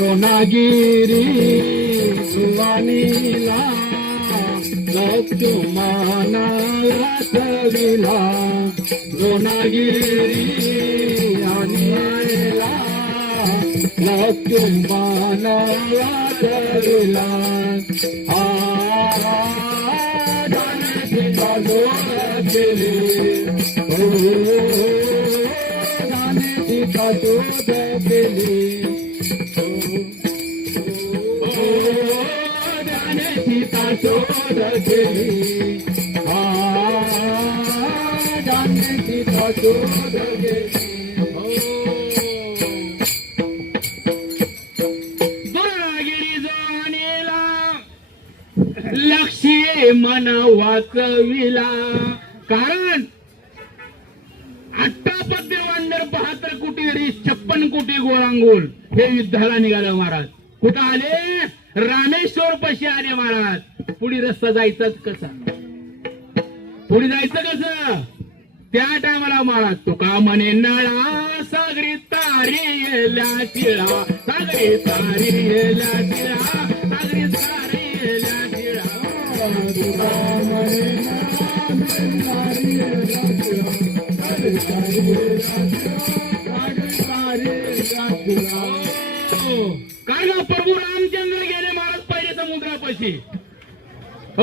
द्रोणागिरी सुवानीला लक्ष्मणा वाचविला द्रोणागिरी आणला आईला लक्ष्मणा आ जाण्याची लक्ष्ये मन वाचविला कारण अट्टापद्य वांडर बहात्तर कोटी छप्पन कोटी गोळांगोल हे युद्धाला निघालं महाराज कुठं आले? रामेश्वर पशी आले महाराज. पुढे रस्ता जायचाच कसा? पुढे जायचं कस? त्या टायमाला महाराज तुका म्हणे नळा सागरी तारी येल्या टिळा सागरी तारी येल्या टिळा सागरी तारी येल्या टिळा काय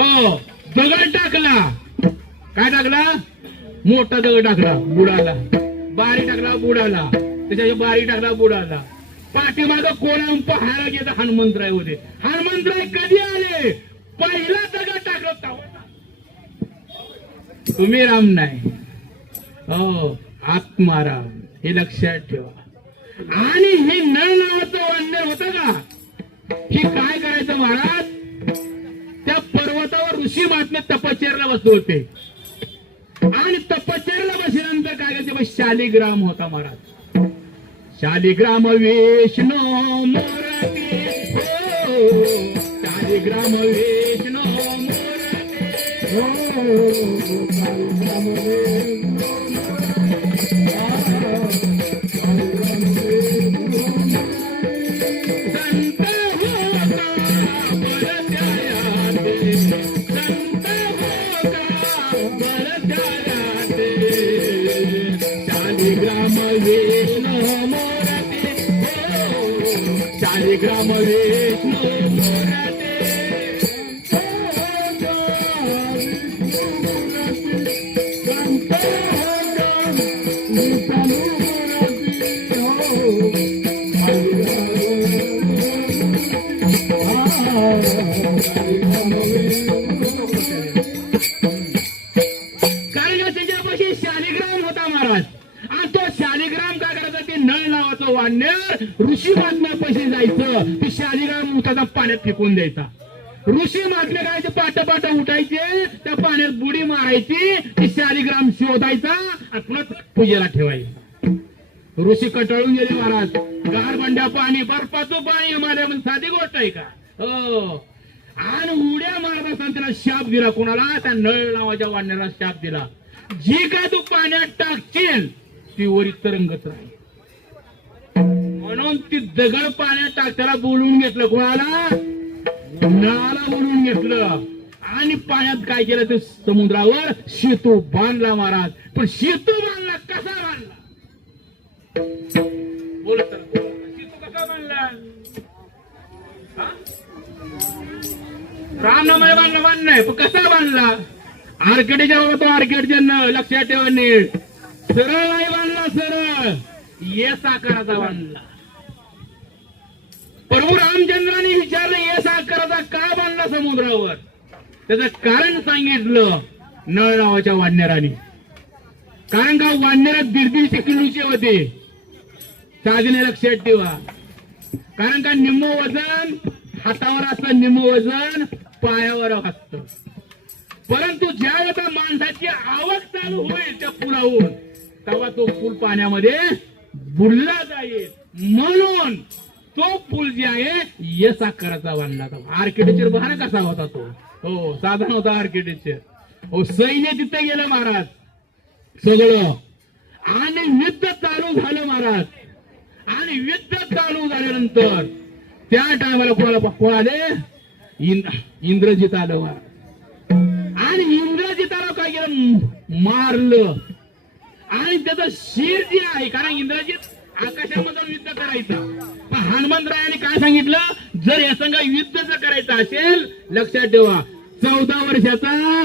हो दगड टाकला. काय टाकला? मोठा दगड टाकला बुडाला. बारी टाकला बुडाला. त्याच्या बारी टाकला बुडाला. पाठीमाग कोण पाहायला गेला? हनुमंतराय होते. हनुमंतराय कधी आले? पहिला दगड टाकला तुम्ही राम नाही. हो आत्माराम हे लक्षात ठेवा. आणि हे नळ नावाचं वंदन होतं का? हे काय करायचं महाराज? पर्वतावर ऋषी महात्मा तपश्चर्याला बसले होते. आणि तपश्चर्याला बसल्यानंतर काय करायचे शालिग्राम होता महाराज. शालिग्राम विष्णू शालिग्राम विष्णू पाण्यात फेकून द्यायचा. ऋषी महात्मे करायचे पाट पाट उठायचे त्या पाण्यात बुडी मारायची ती शालिग्राम शोधायचा आणि पूजेला ठेवायचा. ऋषी कटाळून गेले महाराज. गार बंड्या पाणी बर्फाचं पाणी माझ्या साधी गोष्ट आहे का? हो. आणि उड्या मारत असताना त्याला शाप दिला कोणाला? त्या नळ नावाच्या वाढण्याला शाप दिला. जी काय तू पाण्यात टाकशील ती वरी तरंगत राहील. म्हणून ती दगड पाण्यात टाकताना बोलून घेतलं. कोणाला? नळाला बोलून घेतलं? आणि पाण्यात काय केलं ते समुद्रावर? शेतू बांधला महाराज. पण शेतू बांधला कसा बांधला? बोलत शेतू कसा बांधला? हा? बांधला बांधला बांधलाय पण कसा बांधला? आर्किटेक्चर होतो न लक्षात ठेवा नीट. सरळ नाही बांधला सरळ. येस आकाराचा बांधला. प्रभू रामचंद्राने विचारलं येस आकाराचा का बांधला समुद्रावर? त्याचं कारण सांगितलं नळ नावाच्या वाढणाराने कारण का वाढणाऱ्या दीड किलोचे होते? साधने लक्षात ठेवा. कारण का निम्म वजन हातावर असतं निम्म वजन पायावर असत. परंतु ज्या वेळेला माणसाची आवक चालू होईल त्या पुलाहून तेव्हा तो पूल पाण्यामध्ये बुडला जाईल. म्हणून तो पूल जे आहे यस आकाराचा बांधला होता आर्किटेक्चर बघा ना कसा होता तो. हो साधा होता आर्किटेक्चर हो सैन्य तिथे गेलं महाराज. सगळं. आणि युद्ध चालू झालं महाराज. आणि युद्ध चालू झाल्यानंतर त्या टायमाला कोणाला कोण आले? इंद- इंद्रजित आलं महाराज. आणि इंद्रजिताला काय केलं? मारलं. आणि त्याचं शिर जे आहे कारण इंद्रजित आकाशामध्ये युद्ध करायचं. हनुमंतरायाने काय सांगितलं? जर या संघ युद्ध जर करायचं असेल लक्षात ठेवा. चौदा वर्षाचा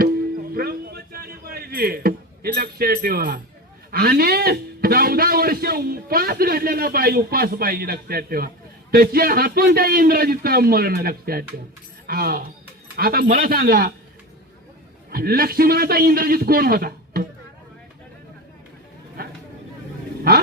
ब्रह्मचारी पाहिजे हे लक्षात ठेवा. आणि चौदा वर्ष उपास घडलेला पाहिजे उपास पाहिजे लक्षात ठेवा. तशी आपण त्या इंद्रजीचा मरण लक्षात ठेवा. आता मला सांगा लक्ष्मणाचा इंद्रजीत कोण होता? हा?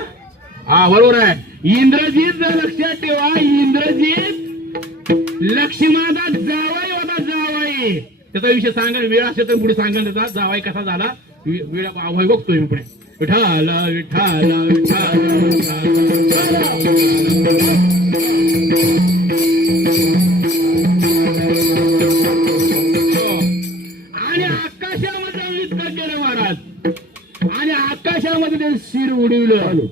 हा बरोबर आहे. इंद्रजीत जर लक्षात ठेवा इंद्रजीत लक्ष्मणाचा जावाई होता जावाई त्याचा विषय सांगा वेळ असेल तर पुढे सांगा त्याचा. जावाई कसा झाला? वेळ आवाय बघतोय मी पुढे. विठाल विठाल विठाल आणि आकाशामध्ये युद्ध केलं महाराज. आणि आकाशामध्ये ते शिर उडविलं.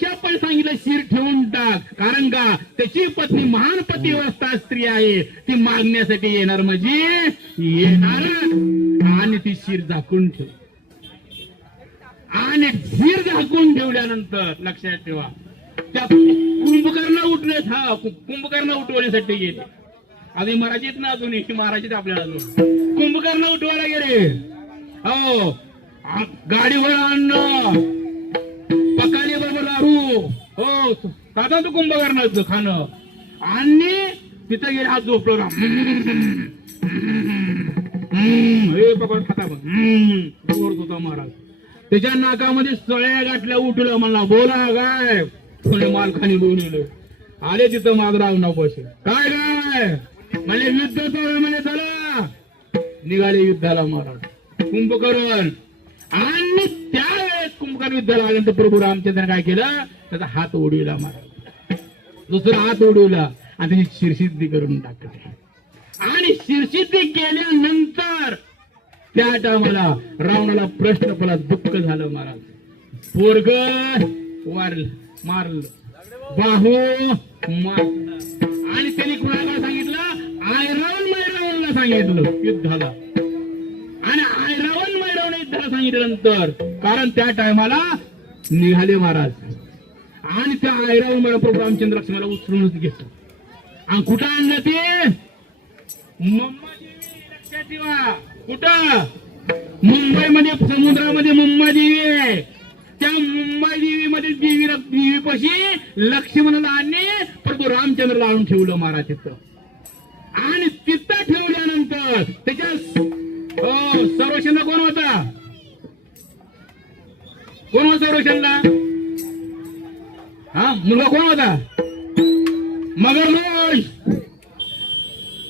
त्या पण सांगितलं शिर ठेवून टाक. कारण का त्याची पत्नी महान पतिव्रता स्त्री आहे. ती मागण्यासाठी येणार म्हणजे येणार. आणि ती शिर झाकून ठेव. आणि शिर झाकून ठेवल्यानंतर लक्षात ठेवा त्या कुंभकर्ण उठले हा कुंभकर्ण उठवण्यासाठी गेले. आधी मराठीत ना अजून महाराजीत आपल्याला अजून. कुंभकर्ण उठवायला गेले. हो. गाडीवर आणणं. हो साधा तू कुंभकर्णाचं खाणं. आणि तिथं गेले हात झोपलो हे पकड खाता बघ. होता महाराज. त्याच्या नाकामध्ये सळ्या गाठल्या उठलं म्हणला बोला काय कोणी मालखानी बोलले आले तिथं मागराव नकोशे काय काय म्हणजे युद्ध चालू म्हणे चला. निघाले युद्धाला महाराज. कुंभकर्ण. आणि त्या कुंभकर्ण युद्धाला आल्यानंतर प्रभू रामचंद्र काय केलं? त्याचा हात ओढविला मारा दुसरा हात ओढवला आणि त्याची शिरसिद्धी करून टाकली. आणि शिरसिद्धी केल्यानंतर त्या टायमाला रावणाला प्रश्न पडला दुःख झालं महाराज. पोरग वारलं मारलं. बाहू मारलं. आणि त्यांनी कुणाला सांगितलं? आयरावण मैरावणला सांगितलं. युद्धाला मैरावण युद्धाला सांगितल्यानंतर कारण त्या टायमाला निघाले महाराज. आणि त्या आयरावर मला प्रभू रामचंद्र लक्ष्मणाला उचलूनच घेतो आणि कुठं आणलं ते? लक्षात ठेवा. कुठं? मुंबईमध्ये समुद्रामध्ये मुंबा देवी आहे. त्या मुंबा देवी मध्ये देवी देवीपाशी लक्ष्मणाला आणि प्रभू रामचंद्रला आणून ठेवलं महाराज तिथं आणि तिथं ठेवल्यानंतर त्याच्या हो कोण होता? कोण होता रोशनला? हा मुलगा कोण होता? मगरमोश.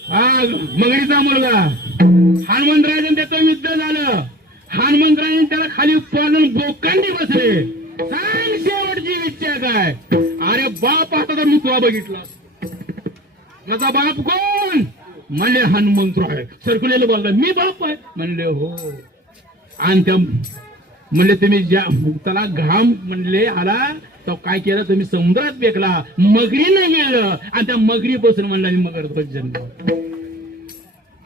हा मगरीचा मुलगा. हनुमंतराजन त्याचं युद्ध झालं. हनुमंतराजन त्याला खाली पडून बोकांनी बसले. सांग शेवटची इच्छा काय? अरे बाप आता तर मी तुला बघितला. माझा बाप कोण? म्हणले हनुमंतराय. सरकुलेलं बोलला मी बाप आहे. म्हणले हो. आणि त्या म्हणले तुम्ही ज्या त्याला घाम म्हणले आला तो काय केलं? तुम्ही समुद्रात फेकला. मगरीनं गेलं आणि त्या मगरी बसून म्हणला मगर ध्वज जन्म.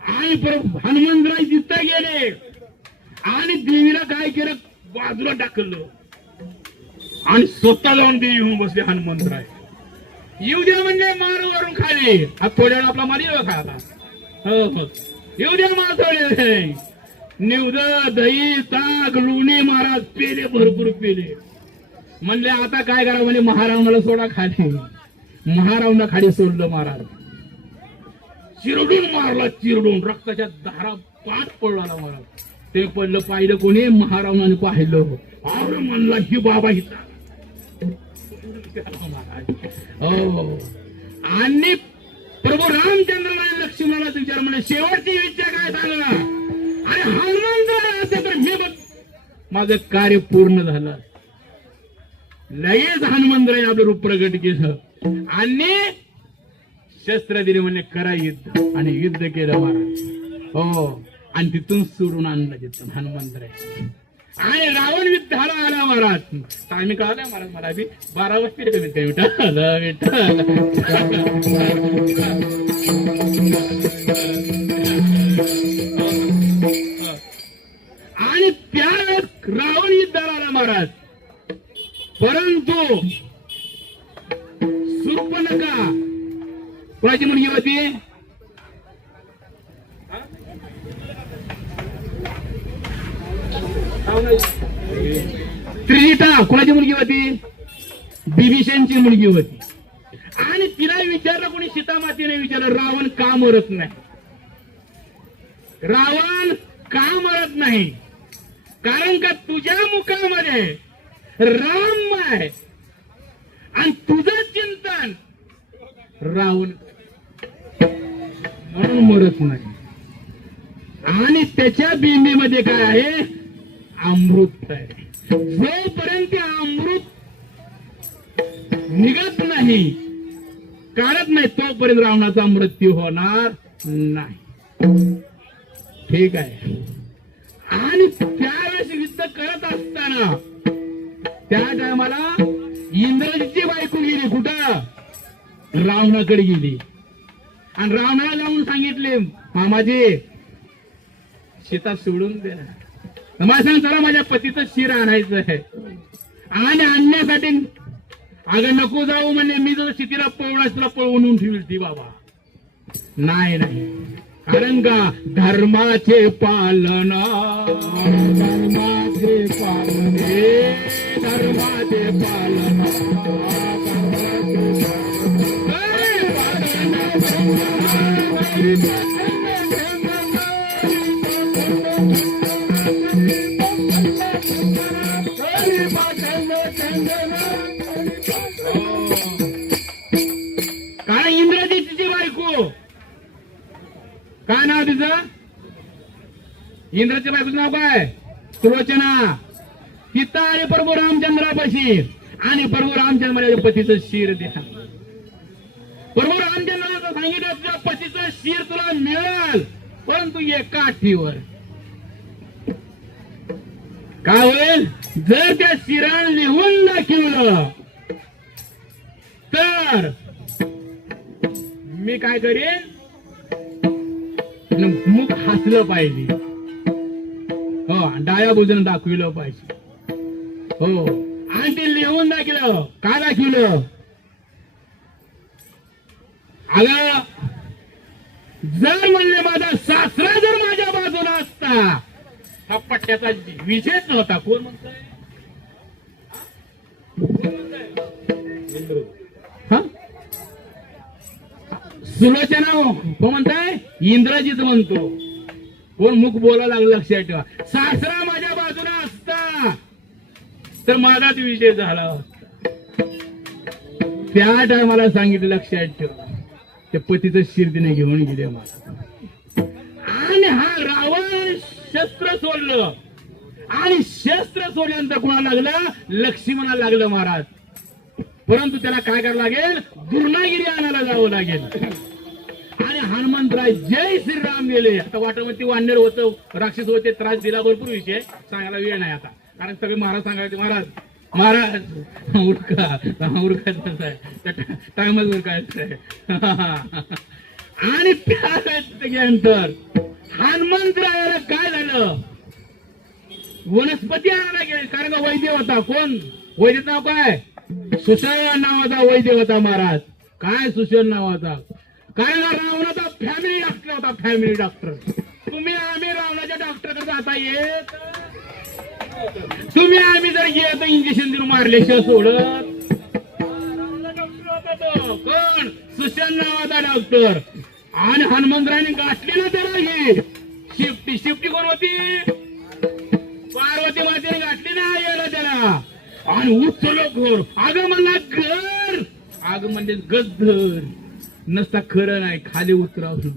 आणि परत हनुमंतराय तिथं गेले. आणि देवीला काय केलं? बाजूला टाकलं आणि स्वतः जाऊन देवी होऊन बसले हनुमंतराय. येऊ द्या म्हणजे मार वरून खाली. हा थोड्या आपला मार येऊ हो हो. येऊ द्या मार थोडे निवद दही ताक लोणी महाराज पेले भरपूर पेले. म्हणले आता काय करा म्हणजे महारावणाला सोडा खाली. महारावणा खाली सोडलं महाराज. चिरडून मारला चिरडून. रक्ताच्या धारा पाठ पडला महाराज. ते पडलं पाहिलं कोणी? महारावणाने पाहिलं. अरे म्हणला ही बाबा हिता हो. आणि प्रभू रामचंद्राला आणि लक्ष्मणाला विचार. म्हणजे शेवटची विचार काय अरे हनुमान हनुमंत असते तर मी बघ. माझं कार्य पूर्ण झालं. लगेच हनुमंतराने आपलं रूप प्रगट केलं. आणि शस्त्र दिले म्हणजे करा युद्ध. आणि युद्ध केलं महाराज हो. आणि तिथून सोडून आणलं तिथून हनुमंतराय. आणि रावण युद्धाला आला महाराज. आम्ही कळालं महाराज? मला बी बारा वाजता कमीत कमी विठ्ठल. महाराज. परंतु सुर्पणखा कोणाची मुलगी होती? त्रिजिटा कोणाची मुलगी होती? बिभीषणची मुलगी होती. आणि तिला विचारलं कोणी सीतामातीने विचारलं रावण का मरत नाही? रावण का मरत नाही? कारण का तुझ्या मुखामध्ये राम आहे. आणि तुझं चिंतन रावण. म्हणून मरत नाही. आणि त्याच्या बिंबीमध्ये काय आहे? अमृत आहे. जोपर्यंत ते अमृत निघत नाही काढत नाही तोपर्यंत रावणाचा मृत्यू होणार नाही. ठीक आहे. आणि त्या युद्ध करत असताना त्या टायमाला इंद्रजीची बायको गेली कुठं? रावणाकडे गेली. आणि रावणाला जाऊन सांगितले मामाजी शेतात सोडून द्या मला सांग चला माझ्या पतीचं शिर आणायचं आहे. आणि आणण्यासाठी अगं नको जाऊ म्हणजे मी जर शेतीला पळवणार तुला पळवून ठेवली ती बाबा. नाही नाही. कारण का? धर्माचे पालन धर्मा धर्माचे पालन हे धर्माचे पालन काय इंद्रजी तिची बायको? काय नाव तिचं इंद्राच्या बायकोचं नाव काय? सुलोचना. पिता आणि प्रभू रामचंद्रापाशी आणि प्रभू रामचंद्राच्या पतीचं शिर द्या प्रभू रामचंद्राला सांगितलं तुझ्या पतीचं शिर तुला मिळेल परंतु एका अटीवर. काय होईल? जर त्या शिरान लिहून दाखवलं तर मी काय करेन? मुख हसलं पाहिजे. डाया बाजूने दाखविलं पाहिजे. हो. आणि ते लिहून दाखवलं काय दाखवलं अग जर म्हणले माझा सासरा जर माझ्या बाजूला असता हा पट्ट्याचा विजयच नव्हता. कोण म्हणतोय? सुलोचना कोण म्हणताय? हो. इंद्रजीत म्हणतो. कोण मुख बोला लागलं लक्षात ठेवा. सासरा माझ्या बाजूला असता. तर माझाच विषय झाला. त्या टायमाला सांगितलं लक्षात ठेवा. ते पतीचं शिर्दीने घेऊन गेले मला. आणि हा रावण शस्त्र सोडलं. आणि शस्त्र सोडल्यानंतर कोणाला लागलं? लक्ष्मणाला लागलं महाराज. परंतु त्याला काय करावं लागेल? गुरुनागिरी आणायला जावं लागेल. हनुमंतराय जय श्रीराम गेले. आता वाटामध्ये वानर होतं राक्षस होते त्रास दिला भरपूर विषय. सांगायला वेळ नाही आता. कारण सगळे महाराज सांगायचे महाराज महाराज उरका उरकायचं आहे टाइमच उरकायचं आहे आणि त्यानंतर हनुमंतरायाला काय झालं? वनस्पती आणायला गेले. कारण का वैद्य होता. कोण? वैद्य नाव काय? सुशल नावाचा वैद्य होता महाराज. काय सुशल नावाचा? काय रावणाचा फॅमिली डॉक्टर होता फॅमिली डॉक्टर तुम्ही आम्ही रावणाच्या डॉक्टरकडे जाता येत. तुम्ही आम्ही जर येत इंजेक्शन देऊन मारल्याशिवाय सोडत. कोण सुशांत नावाचा डॉक्टर आणि हनुमंतरायने गाठली ना त्याला ही. शिफ्टी शिफ्टी कोण होती? पार्वती मातेने गाठली ना याला त्याला. आणि उचलो घोर अगं मला घर. अग म्हणजे गद्दर नसता खरं नाही खाली उतरावलं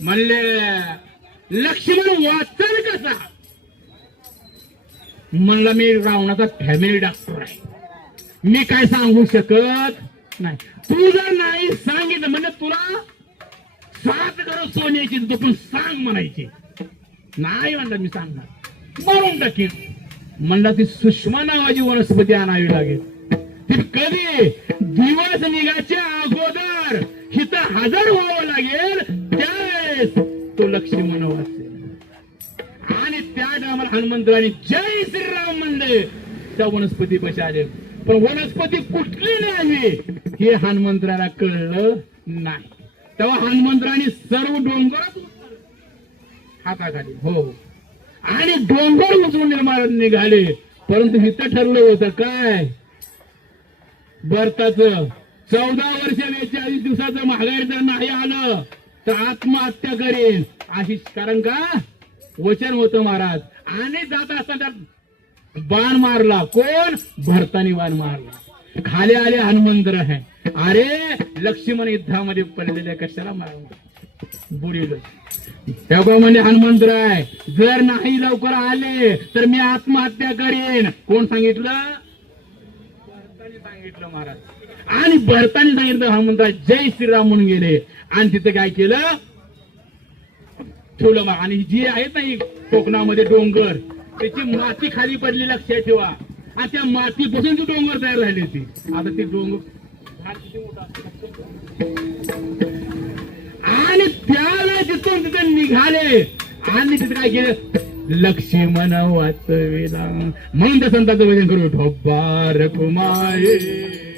म्हणले लक्ष्मण वाचल कसा? म्हणला मी रावणाचा फॅमिली डॉक्टर आहे. मी काय सांगू शकत नाही. तू जर नाही सांगितलं म्हणजे तुला सात घर सोन्याची तू पण सांग म्हणायची. नाही म्हणलं मी सांगणार. मरून टाकीन. म्हणला ती सुषमा नावाची वनस्पती आणावी लागेल. ती कधी दिवस निघायच्या अगोदर हिथं हजर व्हावं लागेल. त्यावेळेस तो लक्ष्मण असेल. आणि त्या टायमाला हनुमंतराने जय श्रीराम म्हणले. त्या वनस्पती पशी आले. पण वनस्पती कुठली नाही हे हनुमंतराला कळलं नाही. तेव्हा हनुमंतराने सर्व डोंगर हाताखाली हो. आणि डोंगर उचलून निर्माण निघाले. परंतु हिथं ठरलं होतं काय? भरताच चौदा वर्ष चाळीस दिवसाचं महागाई जर नाही आलं तर आत्महत्या करेन. अशी कारण का? वचन होतं महाराज. आणि जात असताना बाण मारला. कोण? भरतानी बाण मारला. खाली आले हनुमंतर आहे अरे लक्ष्मण युद्धामध्ये पडलेल्या कशाला मारला बुडील. तेव्हा म्हणजे आहे जर नाही लवकर आले तर मी आत्महत्या करेन. कोण सांगितलं? भरताने सांगितलं महाराज. आणि भरतानी सांगितलं हनुमंतराय जय श्रीराम म्हणून गेले. आणि तिथं काय केलं? ठेवलं मग आणि जी आहेत ना कोकणामध्ये डोंगर त्याची माती खाली पडली लक्षात ठेवा. आणि त्या मातीपासून ती डोंगर तयार झाली होती. आता ती डोंगर आणि त्याला तिथून तिथे निघाले आणि तिथे काय केलं? लक्ष्मण वाचविला. म्हणून त्या संतांचं भजन करू. ढोबार कुमाये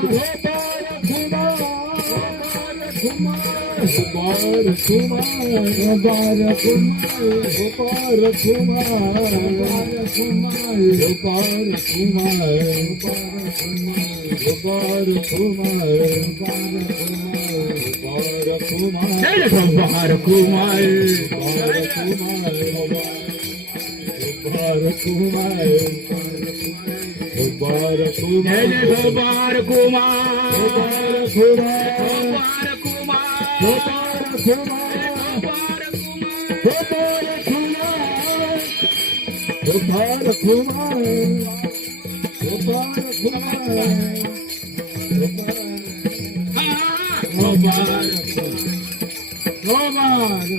Oh, Kumar, Gopala Kumar, mais Kumar, Gopala mais Gopala Kumar, mais Kumar, Gopala Kumar, Jai Gopala Kumar, Gopala Kumar, Gopala Kumar, Gopala Kumar, Jai Gopala Kumar, Gopala Kumar, Gopal Kumar Gopal Kumar Gopal Kumar Gopal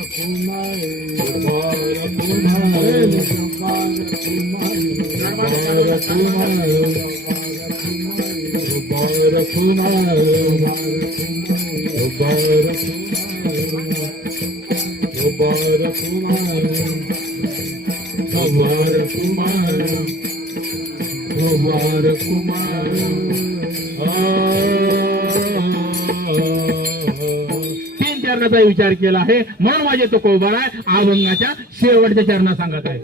Kumar Gopal Kumar ढोबार Kumar ढोबार Kumar ढोबार Kumar तीन चरणाचा विचार केला आहे. म्हणून माझे तो कोबार आहे. अभंगाच्या शेवटच्या चरणा सांगत आहे.